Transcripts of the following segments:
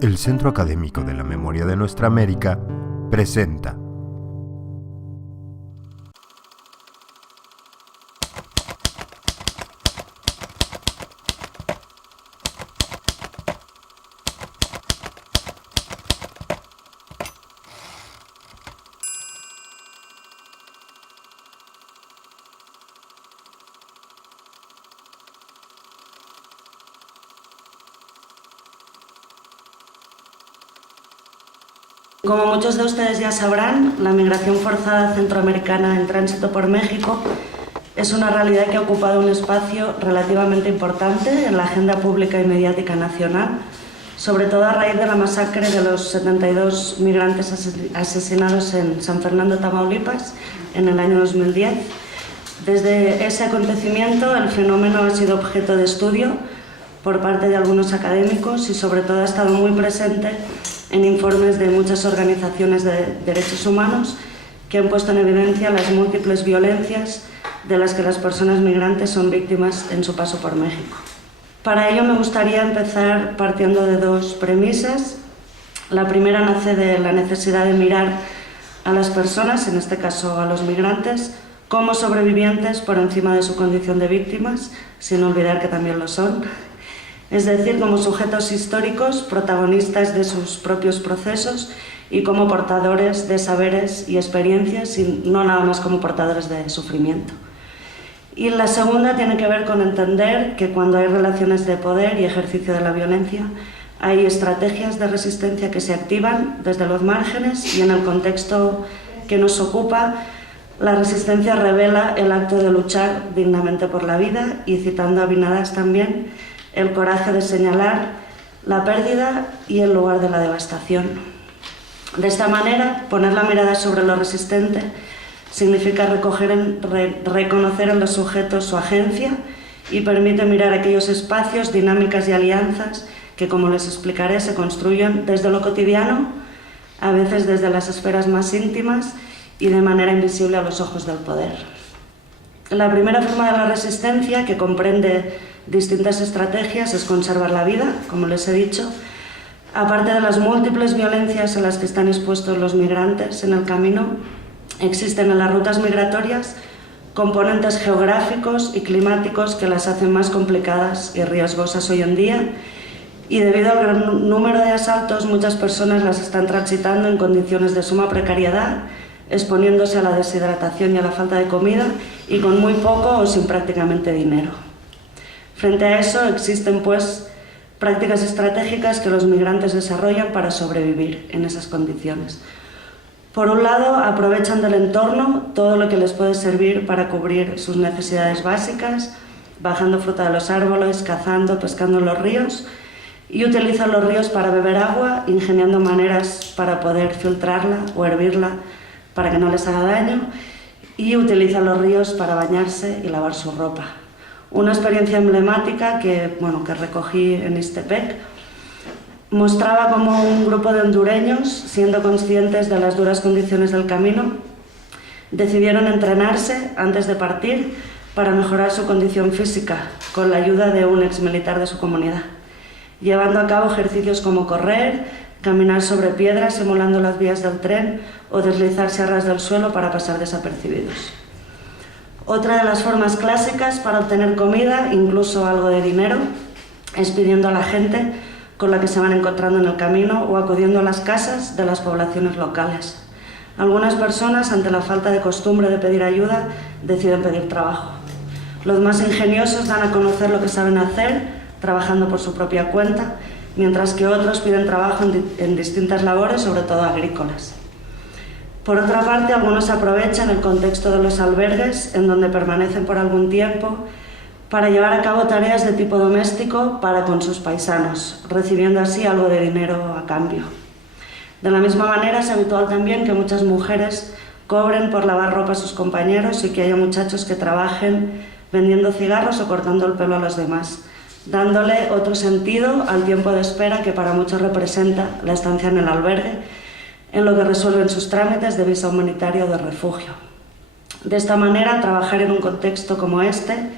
El Centro Académico de la Memoria de Nuestra América presenta Como muchos de ustedes ya sabrán, la migración forzada centroamericana en tránsito por México es una realidad que ha ocupado un espacio relativamente importante en la agenda pública y mediática nacional, sobre todo a raíz de la masacre de los 72 migrantes asesinados en San Fernando, Tamaulipas, en el año 2010. Desde ese acontecimiento, el fenómeno ha sido objeto de estudio por parte de algunos académicos y sobre todo ha estado muy presente en informes de muchas organizaciones de derechos humanos que han puesto en evidencia las múltiples violencias de las que las personas migrantes son víctimas en su paso por México. Para ello me gustaría empezar partiendo de dos premisas. La primera nace de la necesidad de mirar a las personas, en este caso a los migrantes, como sobrevivientes por encima de su condición de víctimas, sin olvidar que también lo son. Es decir, como sujetos históricos, protagonistas de sus propios procesos y como portadores de saberes y experiencias, y no nada más como portadores de sufrimiento. Y la segunda tiene que ver con entender que cuando hay relaciones de poder y ejercicio de la violencia, hay estrategias de resistencia que se activan desde los márgenes y en el contexto que nos ocupa, la resistencia revela el acto de luchar dignamente por la vida y, citando a Vinadas también, el coraje de señalar la pérdida y el lugar de la devastación. De esta manera, poner la mirada sobre lo resistente significa reconocer en los sujetos su agencia y permite mirar aquellos espacios, dinámicas y alianzas que, como les explicaré, se construyen desde lo cotidiano, a veces desde las esferas más íntimas y de manera invisible a los ojos del poder. La primera forma de la resistencia, que comprende distintas estrategias, es conservar la vida, como les he dicho. Aparte de las múltiples violencias a las que están expuestos los migrantes en el camino, existen en las rutas migratorias componentes geográficos y climáticos que las hacen más complicadas y riesgosas hoy en día, y debido al gran número de asaltos, muchas personas las están transitando en condiciones de suma precariedad, exponiéndose a la deshidratación y a la falta de comida y con muy poco o sin prácticamente dinero. Frente a eso existen pues prácticas estratégicas que los migrantes desarrollan para sobrevivir en esas condiciones. Por un lado, aprovechan del entorno todo lo que les puede servir para cubrir sus necesidades básicas, bajando fruta de los árboles, cazando, pescando en los ríos, y utilizan los ríos para beber agua, ingeniando maneras para poder filtrarla o hervirla para que no les haga daño, y utilizan los ríos para bañarse y lavar su ropa. Una experiencia emblemática que recogí en Ixtepec mostraba cómo un grupo de hondureños, siendo conscientes de las duras condiciones del camino, decidieron entrenarse antes de partir para mejorar su condición física con la ayuda de un exmilitar de su comunidad, llevando a cabo ejercicios como correr, caminar sobre piedras simulando las vías del tren o deslizarse a ras del suelo para pasar desapercibidos. Otra de las formas clásicas para obtener comida, incluso algo de dinero, es pidiendo a la gente con la que se van encontrando en el camino o acudiendo a las casas de las poblaciones locales. Algunas personas, ante la falta de costumbre de pedir ayuda, deciden pedir trabajo. Los más ingeniosos dan a conocer lo que saben hacer, trabajando por su propia cuenta, mientras que otros piden trabajo en distintas labores, sobre todo agrícolas. Por otra parte, algunos aprovechan el contexto de los albergues, en donde permanecen por algún tiempo, para llevar a cabo tareas de tipo doméstico para con sus paisanos, recibiendo así algo de dinero a cambio. De la misma manera, es habitual también que muchas mujeres cobren por lavar ropa a sus compañeros y que haya muchachos que trabajen vendiendo cigarros o cortando el pelo a los demás, dándole otro sentido al tiempo de espera que para muchos representa la estancia en el albergue, en lo que resuelven sus trámites de visa humanitaria o de refugio. De esta manera, trabajar en un contexto como este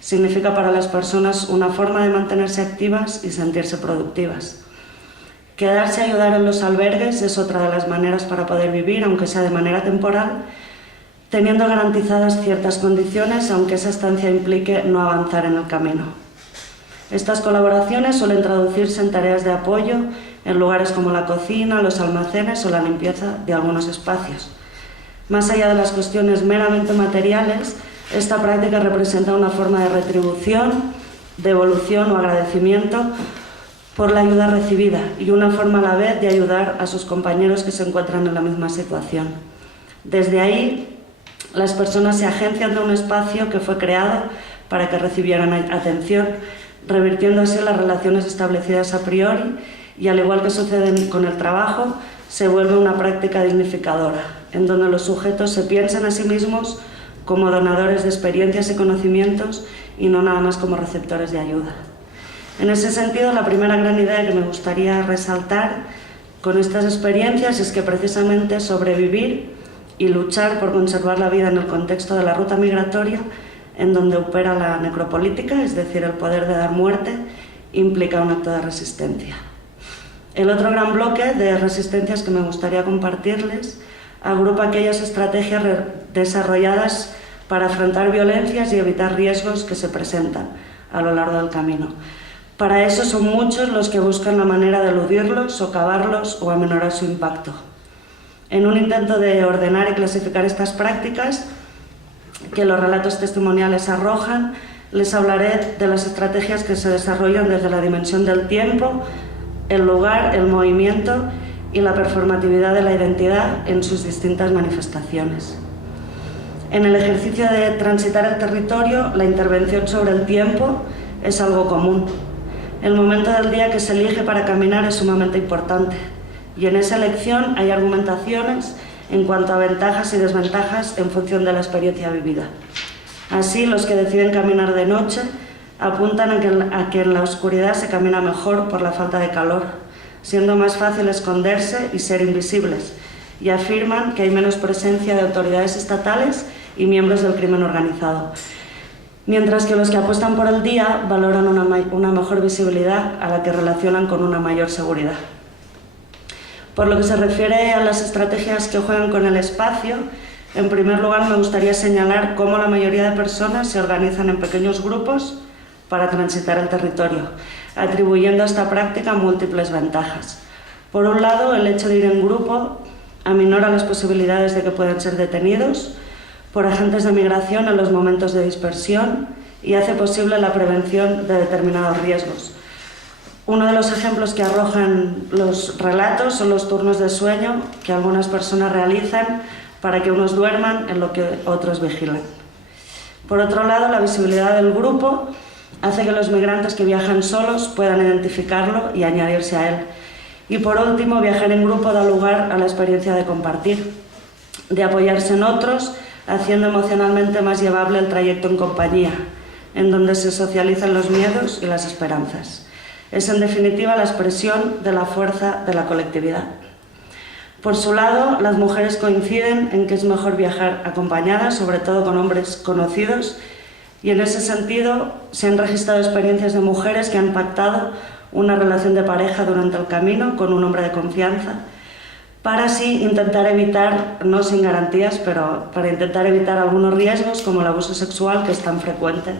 significa para las personas una forma de mantenerse activas y sentirse productivas. Quedarse a ayudar en los albergues es otra de las maneras para poder vivir, aunque sea de manera temporal, teniendo garantizadas ciertas condiciones, aunque esa estancia implique no avanzar en el camino. Estas colaboraciones suelen traducirse en tareas de apoyo en lugares como la cocina, los almacenes o la limpieza de algunos espacios. Más allá de las cuestiones meramente materiales, esta práctica representa una forma de retribución, devolución o agradecimiento por la ayuda recibida y una forma a la vez de ayudar a sus compañeros que se encuentran en la misma situación. Desde ahí, las personas se agencian de un espacio que fue creado para que recibieran atención, revirtiendo así las relaciones establecidas a priori y, al igual que sucede con el trabajo, se vuelve una práctica dignificadora, en donde los sujetos se piensan a sí mismos como donadores de experiencias y conocimientos y no nada más como receptores de ayuda. En ese sentido, la primera gran idea que me gustaría resaltar con estas experiencias es que precisamente sobrevivir y luchar por conservar la vida en el contexto de la ruta migratoria, en donde opera la necropolítica, es decir, el poder de dar muerte, implica un acto de resistencia. El otro gran bloque de resistencias que me gustaría compartirles agrupa aquellas estrategias desarrolladas para afrontar violencias y evitar riesgos que se presentan a lo largo del camino. Para eso son muchos los que buscan la manera de eludirlos, socavarlos o aminorar su impacto. En un intento de ordenar y clasificar estas prácticas que los relatos testimoniales arrojan, les hablaré de las estrategias que se desarrollan desde la dimensión del tiempo, el lugar, el movimiento y la performatividad de la identidad en sus distintas manifestaciones. En el ejercicio de transitar el territorio, la intervención sobre el tiempo es algo común. El momento del día que se elige para caminar es sumamente importante, y en esa elección hay argumentaciones en cuanto a ventajas y desventajas en función de la experiencia vivida. Así, los que deciden caminar de noche apuntan a que en la oscuridad se camina mejor por la falta de calor, siendo más fácil esconderse y ser invisibles, y afirman que hay menos presencia de autoridades estatales y miembros del crimen organizado, mientras que los que apuestan por el día valoran una mejor visibilidad a la que relacionan con una mayor seguridad. Por lo que se refiere a las estrategias que juegan con el espacio, en primer lugar me gustaría señalar cómo la mayoría de personas se organizan en pequeños grupos para transitar el territorio, atribuyendo a esta práctica múltiples ventajas. Por un lado, el hecho de ir en grupo aminora las posibilidades de que puedan ser detenidos por agentes de migración en los momentos de dispersión y hace posible la prevención de determinados riesgos. Uno de los ejemplos que arrojan los relatos son los turnos de sueño que algunas personas realizan para que unos duerman en lo que otros vigilan. Por otro lado, la visibilidad del grupo hace que los migrantes que viajan solos puedan identificarlo y añadirse a él. Y por último, viajar en grupo da lugar a la experiencia de compartir, de apoyarse en otros, haciendo emocionalmente más llevable el trayecto en compañía, en donde se socializan los miedos y las esperanzas. Es en definitiva la expresión de la fuerza de la colectividad. Por su lado, las mujeres coinciden en que es mejor viajar acompañadas, sobre todo con hombres conocidos, y en ese sentido se han registrado experiencias de mujeres que han pactado una relación de pareja durante el camino con un hombre de confianza, para así intentar evitar, no sin garantías, pero para intentar evitar algunos riesgos como el abuso sexual que es tan frecuente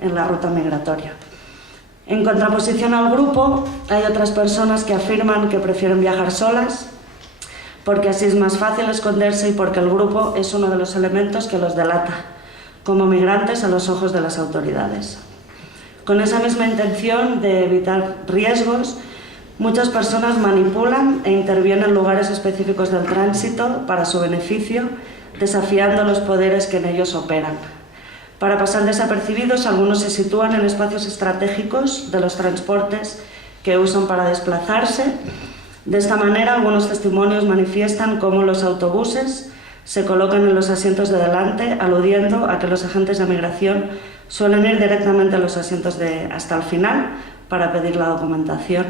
en la ruta migratoria. En contraposición al grupo, hay otras personas que afirman que prefieren viajar solas porque así es más fácil esconderse y porque el grupo es uno de los elementos que los delata como migrantes a los ojos de las autoridades. Con esa misma intención de evitar riesgos, muchas personas manipulan e intervienen en lugares específicos del tránsito para su beneficio, desafiando los poderes que en ellos operan. Para pasar desapercibidos, algunos se sitúan en espacios estratégicos de los transportes que usan para desplazarse. De esta manera, algunos testimonios manifiestan cómo los autobuses se colocan en los asientos de delante, aludiendo a que los agentes de migración suelen ir directamente a los asientos hasta el final para pedir la documentación,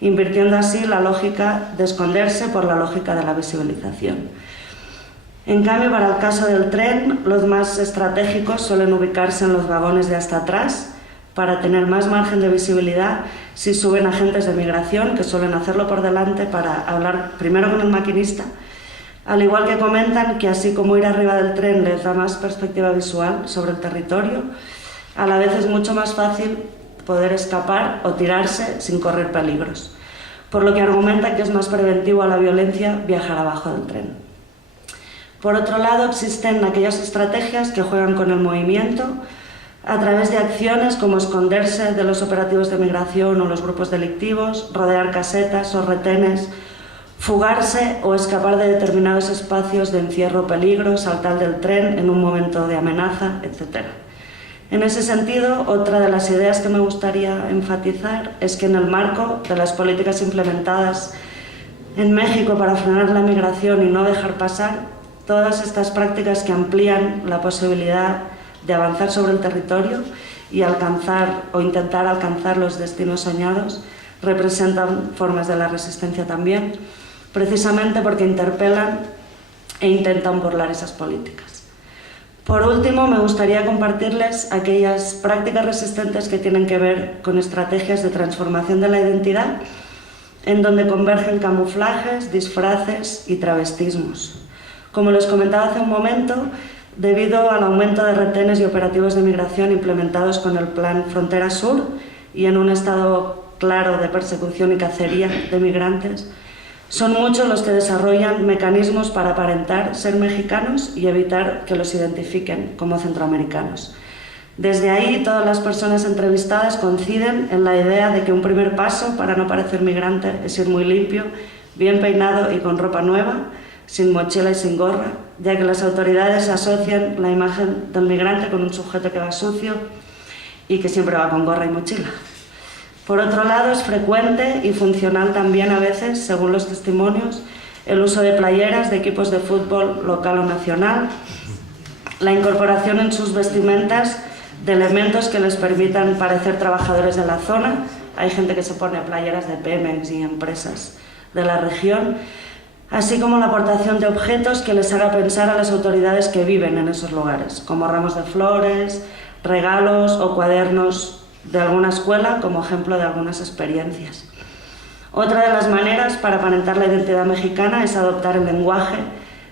invirtiendo así la lógica de esconderse por la lógica de la visibilización. En cambio, para el caso del tren, los más estratégicos suelen ubicarse en los vagones de hasta atrás para tener más margen de visibilidad si suben agentes de migración, que suelen hacerlo por delante para hablar primero con el maquinista, al igual que comentan que así como ir arriba del tren les da más perspectiva visual sobre el territorio, a la vez es mucho más fácil poder escapar o tirarse sin correr peligros, por lo que argumentan que es más preventivo a la violencia viajar abajo del tren. Por otro lado, existen aquellas estrategias que juegan con el movimiento a través de acciones como esconderse de los operativos de migración o los grupos delictivos, rodear casetas o retenes, fugarse o escapar de determinados espacios de encierro o peligro, saltar del tren en un momento de amenaza, etc. En ese sentido, otra de las ideas que me gustaría enfatizar es que en el marco de las políticas implementadas en México para frenar la migración y no dejar pasar, todas estas prácticas que amplían la posibilidad de avanzar sobre el territorio y alcanzar o intentar alcanzar los destinos soñados representan formas de la resistencia también, precisamente porque interpelan e intentan burlar esas políticas. Por último, me gustaría compartirles aquellas prácticas resistentes que tienen que ver con estrategias de transformación de la identidad, en donde convergen camuflajes, disfraces y travestismos. Como les comentaba hace un momento, debido al aumento de retenes y operativos de migración implementados con el Plan Frontera Sur y en un estado claro de persecución y cacería de migrantes, son muchos los que desarrollan mecanismos para aparentar ser mexicanos y evitar que los identifiquen como centroamericanos. Desde ahí, todas las personas entrevistadas coinciden en la idea de que un primer paso para no parecer migrante es ir muy limpio, bien peinado y con ropa nueva, sin mochila y sin gorra, ya que las autoridades asocian la imagen del migrante con un sujeto que va sucio y que siempre va con gorra y mochila. Por otro lado, es frecuente y funcional también a veces, según los testimonios, el uso de playeras de equipos de fútbol local o nacional, la incorporación en sus vestimentas de elementos que les permitan parecer trabajadores de la zona. Hay gente que se pone playeras de Pemex y empresas de la región, así como la aportación de objetos que les haga pensar a las autoridades que viven en esos lugares, como ramos de flores, regalos o cuadernos de alguna escuela, como ejemplo de algunas experiencias. Otra de las maneras para aparentar la identidad mexicana es adoptar el lenguaje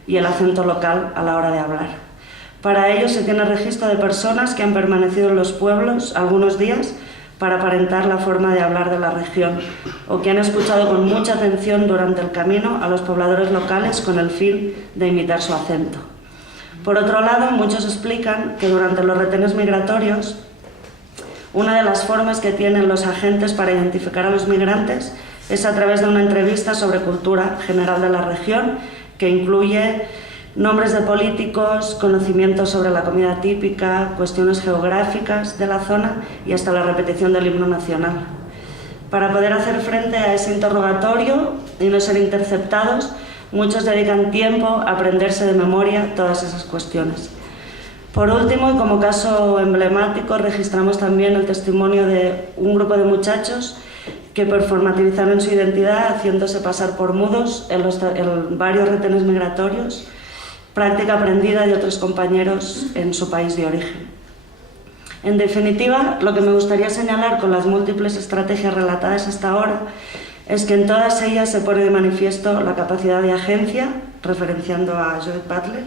y el acento local a la hora de hablar. Para ello se tiene registro de personas que han permanecido en los pueblos algunos días para aparentar la forma de hablar de la región, o que han escuchado con mucha atención durante el camino a los pobladores locales con el fin de imitar su acento. Por otro lado, muchos explican que durante los retenes migratorios, una de las formas que tienen los agentes para identificar a los migrantes es a través de una entrevista sobre cultura general de la región, que incluye nombres de políticos, conocimientos sobre la comida típica, cuestiones geográficas de la zona y hasta la repetición del himno nacional. Para poder hacer frente a ese interrogatorio y no ser interceptados, muchos dedican tiempo a aprenderse de memoria todas esas cuestiones. Por último, y como caso emblemático, registramos también el testimonio de un grupo de muchachos que performativizaron su identidad haciéndose pasar por mudos en varios retenes migratorios, práctica aprendida de otros compañeros en su país de origen. En definitiva, lo que me gustaría señalar con las múltiples estrategias relatadas hasta ahora es que en todas ellas se pone de manifiesto la capacidad de agencia, referenciando a Judith Butler,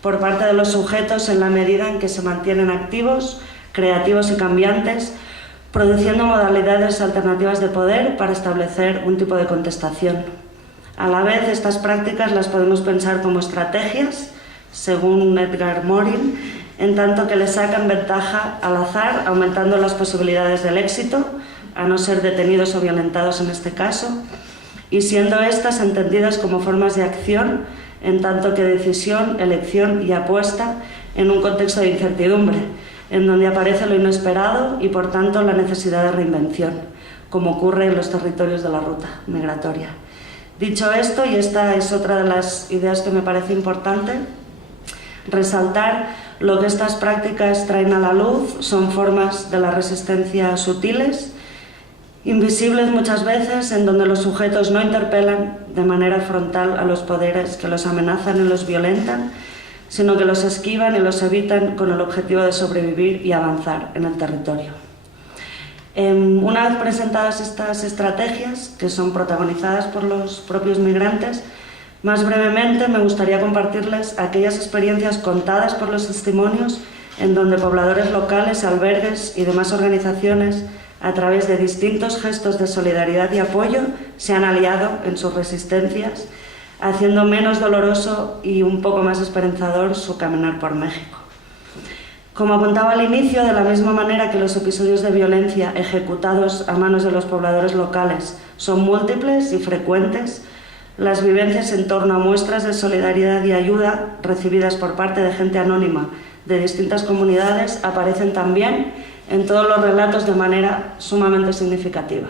por parte de los sujetos en la medida en que se mantienen activos, creativos y cambiantes, produciendo modalidades alternativas de poder para establecer un tipo de contestación. A la vez, estas prácticas las podemos pensar como estrategias, según Edgar Morin, en tanto que le sacan ventaja al azar, aumentando las posibilidades del éxito, a no ser detenidos o violentados en este caso, y siendo estas entendidas como formas de acción, en tanto que decisión, elección y apuesta en un contexto de incertidumbre, en donde aparece lo inesperado y, por tanto, la necesidad de reinvención, como ocurre en los territorios de la ruta migratoria. Dicho esto, y esta es otra de las ideas que me parece importante, resaltar lo que estas prácticas traen a la luz son formas de la resistencia sutiles, invisibles muchas veces, en donde los sujetos no interpelan de manera frontal a los poderes que los amenazan y los violentan, sino que los esquivan y los evitan con el objetivo de sobrevivir y avanzar en el territorio. Una vez presentadas estas estrategias, que son protagonizadas por los propios migrantes, más brevemente me gustaría compartirles aquellas experiencias contadas por los testimonios en donde pobladores locales, albergues y demás organizaciones, a través de distintos gestos de solidaridad y apoyo, se han aliado en sus resistencias, haciendo menos doloroso y un poco más esperanzador su caminar por México. Como apuntaba al inicio, de la misma manera que los episodios de violencia ejecutados a manos de los pobladores locales son múltiples y frecuentes, las vivencias en torno a muestras de solidaridad y ayuda recibidas por parte de gente anónima de distintas comunidades aparecen también en todos los relatos de manera sumamente significativa.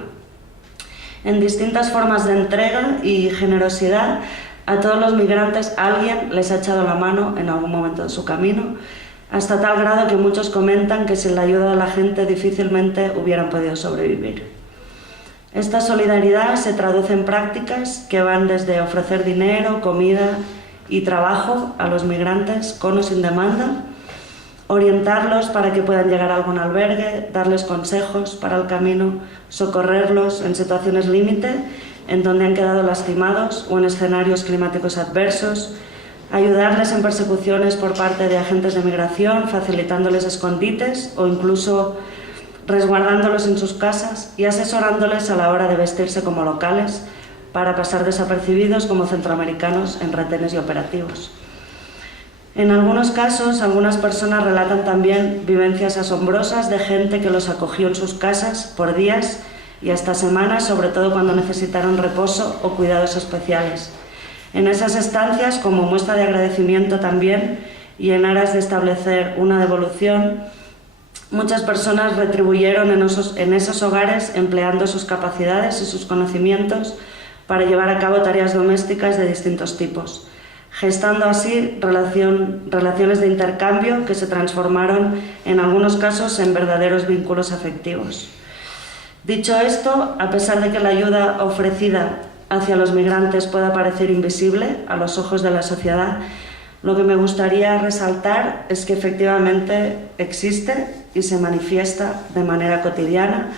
En distintas formas de entrega y generosidad, a todos los migrantes alguien les ha echado la mano en algún momento de su camino, hasta tal grado que muchos comentan que sin la ayuda de la gente difícilmente hubieran podido sobrevivir. Esta solidaridad se traduce en prácticas que van desde ofrecer dinero, comida y trabajo a los migrantes con o sin demanda, orientarlos para que puedan llegar a algún albergue, darles consejos para el camino, socorrerlos en situaciones límite en donde han quedado lastimados o en escenarios climáticos adversos, ayudarles en persecuciones por parte de agentes de migración, facilitándoles escondites o incluso resguardándolos en sus casas y asesorándoles a la hora de vestirse como locales para pasar desapercibidos como centroamericanos en retenes y operativos. En algunos casos, algunas personas relatan también vivencias asombrosas de gente que los acogió en sus casas por días y hasta semanas, sobre todo cuando necesitaron reposo o cuidados especiales. En esas estancias, como muestra de agradecimiento también y en aras de establecer una devolución, muchas personas retribuyeron en esos hogares empleando sus capacidades y sus conocimientos para llevar a cabo tareas domésticas de distintos tipos, gestando así relaciones de intercambio que se transformaron en algunos casos en verdaderos vínculos afectivos. Dicho esto, a pesar de que la ayuda ofrecida hacia los migrantes pueda parecer invisible a los ojos de la sociedad, lo que me gustaría resaltar es que efectivamente existe y se manifiesta de manera cotidiana,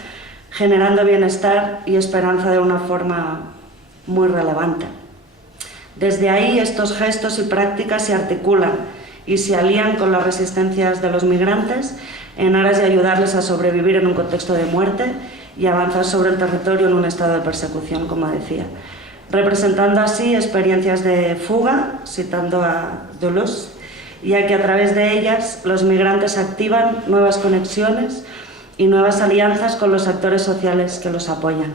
generando bienestar y esperanza de una forma muy relevante. Desde ahí, estos gestos y prácticas se articulan y se alían con las resistencias de los migrantes en aras de ayudarles a sobrevivir en un contexto de muerte y avanzar sobre el territorio en un estado de persecución, como decía, representando así experiencias de fuga, citando a Duluth, ya que a través de ellas los migrantes activan nuevas conexiones y nuevas alianzas con los actores sociales que los apoyan.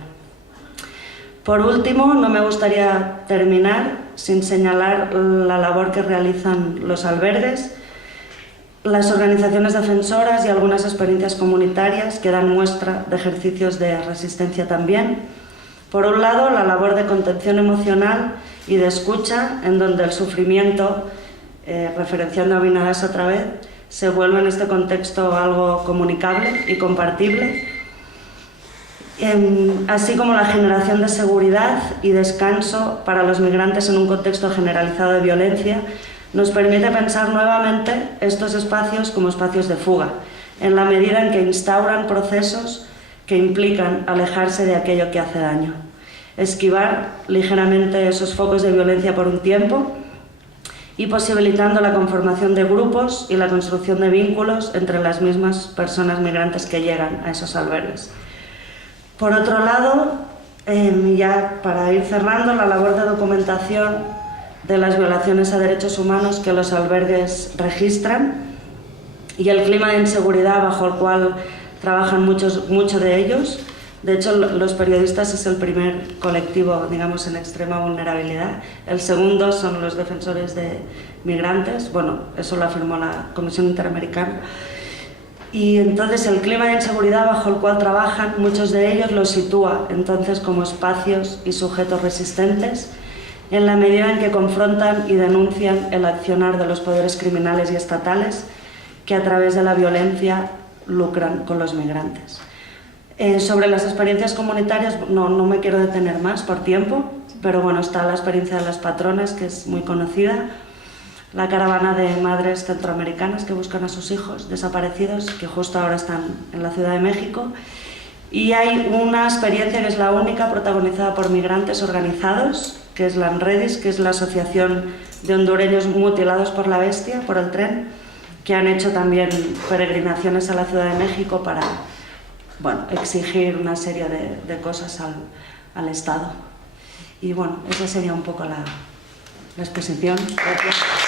Por último, no me gustaría terminar sin señalar la labor que realizan los albergues, las organizaciones defensoras y algunas experiencias comunitarias que dan muestra de ejercicios de resistencia también. Por un lado, la labor de contención emocional y de escucha, en donde el sufrimiento, referenciando a Vinadas otra vez, se vuelve en este contexto algo comunicable y compartible, así como la generación de seguridad y descanso para los migrantes en un contexto generalizado de violencia, nos permite pensar nuevamente estos espacios como espacios de fuga, en la medida en que instauran procesos que implican alejarse de aquello que hace daño, esquivar ligeramente esos focos de violencia por un tiempo y posibilitando la conformación de grupos y la construcción de vínculos entre las mismas personas migrantes que llegan a esos albergues. Por otro lado, ya para ir cerrando, la labor de documentación de las violaciones a derechos humanos que los albergues registran y el clima de inseguridad bajo el cual trabajan muchos de ellos. De hecho, los periodistas es el primer colectivo, digamos, en extrema vulnerabilidad. El segundo son los defensores de migrantes. Bueno, eso lo afirmó la Comisión Interamericana. Y entonces el clima de inseguridad bajo el cual trabajan, muchos de ellos los sitúa entonces como espacios y sujetos resistentes, en la medida en que confrontan y denuncian el accionar de los poderes criminales y estatales que a través de la violencia lucran con los migrantes. Sobre las experiencias comunitarias no me quiero detener más por tiempo, pero bueno, está la experiencia de las patronas, que es muy conocida, la caravana de madres centroamericanas que buscan a sus hijos desaparecidos, que justo ahora están en la Ciudad de México, Y hay una experiencia que es la única, protagonizada por migrantes organizados, que es la ANREDIS, que es la Asociación de Hondureños Mutilados por la Bestia, por el tren, que han hecho también peregrinaciones a la Ciudad de México para, bueno, exigir una serie de cosas al Estado. Y bueno, esa sería un poco la exposición. Gracias.